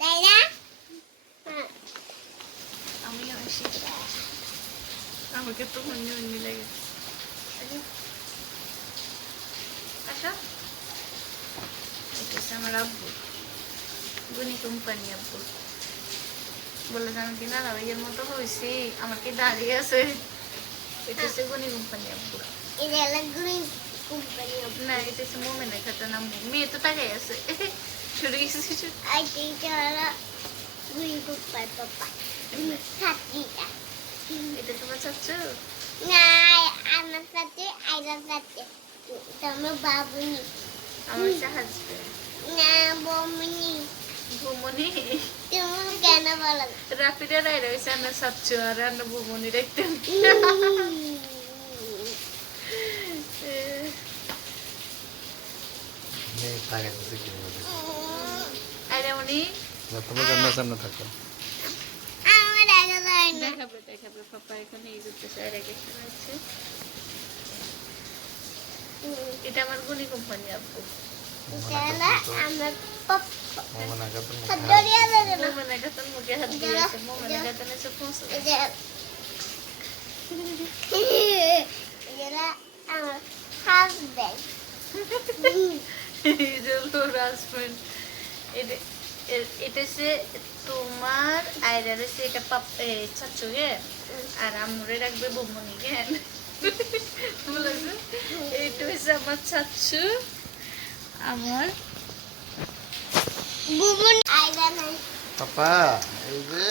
তাই না? আমিও আসি। আমাকে তো মনে মনে লাগে। আসো। এটা হচ্ছে আমার আব্বু, গুনি কোম্পানি আব্বু। বলে যে আমি কি না ভাইয়ের মতো হয়েছি, আমার কি দাঁড়িয়ে আছে। এটা হচ্ছে গুনি কোম্পানি আব্বু। এটা হলো গ্রিন কোম্পানি। না, এটা হচ্ছে মোমেনা খাতার নাম। মেয়ে তো তাকাই আছে। শুরু গেছে। আর এটা হলো গ্রিন কোম্পানি পাপা। ছাত্রীটা। এটা তোমার চাচ্ছ? না, আমার সাথে আইলার সাথে তোমার বাবুনি। আমার হচ্ছে হাজবেন্ড। না, বমনি। বুমনি। তুমি কেন বলো না? রাফিরা রায় রয়েছে আন্না চাচ্ছ আর আন্না বুমনি দেখতেন। মেয়ে তাকাইতেছে কি বলে? আরে উনি তুমি জান্নার সামনে থাকো। আমার আগে যায় না। দেখাবে পাপা এখানে এই করতেছে আর এক একটা আছে। এটা আমার গুনি কোম্পানি আব্বু। এটা হলো আমার পাপা। মোমেনা খাতুন মুখে হাতড়িয়া লাগে না। মোমেনা খাতুন মুখে হাত দিয়েছে। মোমেনা খাতুন এসে পৌঁছে এটা এটা আমার হাজবেন্ড। হাজবেন্ড। এটা হচ্ছে তোমার আয়রার হচ্ছে এটা চাচ্ছু গে আর আমরে রাখবে বমনি জ্ঞান। এইটা হচ্ছে আমার চাচ্ছু, আমার বুবুন আইলা নাই। পাপা এই যে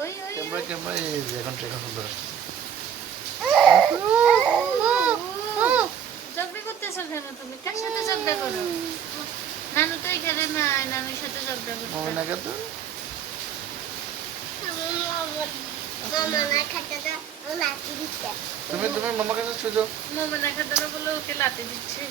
ওই ওই ক্যামেরা এই যে এখন সুন্দর আসছে। ঝগড়া করতেছো কেন তুমি? কার সাথে ঝগড়া করো? নানু তো এখানে নাই, নানুর সাথে ঝগড়া করতে। মোমেনা খাতুন মামা না খাতে তো লাঠি দিচ্ছে। তুমি মামার কাছে শুয়ে যাও। মোমেনা খাতুন বলে ওকে লাথি দিচ্ছে।